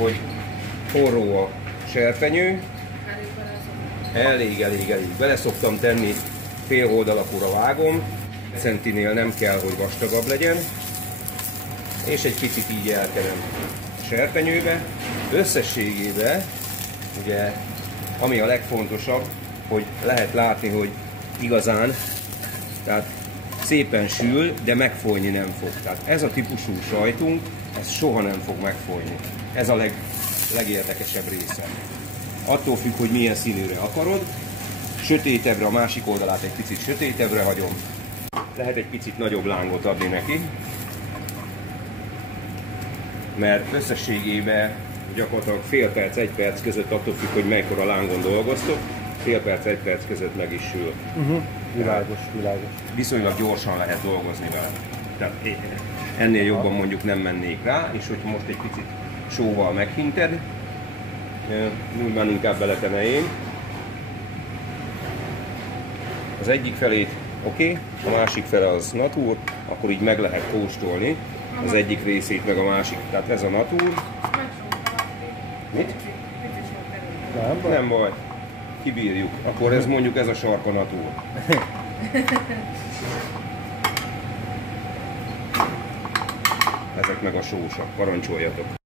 hogy forró a serpenyő. Elég. Bele szoktam tenni, félhold alakúra vágom, centinél nem kell, hogy vastagabb legyen, és egy picit így elkenem a serpenyőbe. Összességében, ugye, ami a legfontosabb, hogy lehet látni, hogy igazán, tehát szépen sül, de megfojni nem fog. Tehát ez a típusú sajtunk, ez soha nem fog megfojni. Ez a legérdekesebb része. Attól függ, hogy milyen színűre akarod. Sötétebbre, a másik oldalát egy picit sötétebbre hagyom. Lehet egy picit nagyobb lángot adni neki, mert összességében gyakorlatilag fél perc, egy perc között, attól függ, hogy mekkora lángon dolgoztok, fél perc, egy perc között meg is sül. Világos. Viszonylag gyorsan lehet dolgozni vele. Tehát ennél jobban mondjuk nem mennék rá, és hogyha most egy picit sóval meghinted, nyilván inkább beletem én. Az egyik felét oké, a másik fele az natur, akkor így meg lehet kóstolni az egyik részét, meg a másik. Tehát ez a natur. Mit? Nem baj. Kibírjuk. Akkor ez mondjuk ez a sarka natur. Ezek meg a sósak. Parancsoljatok.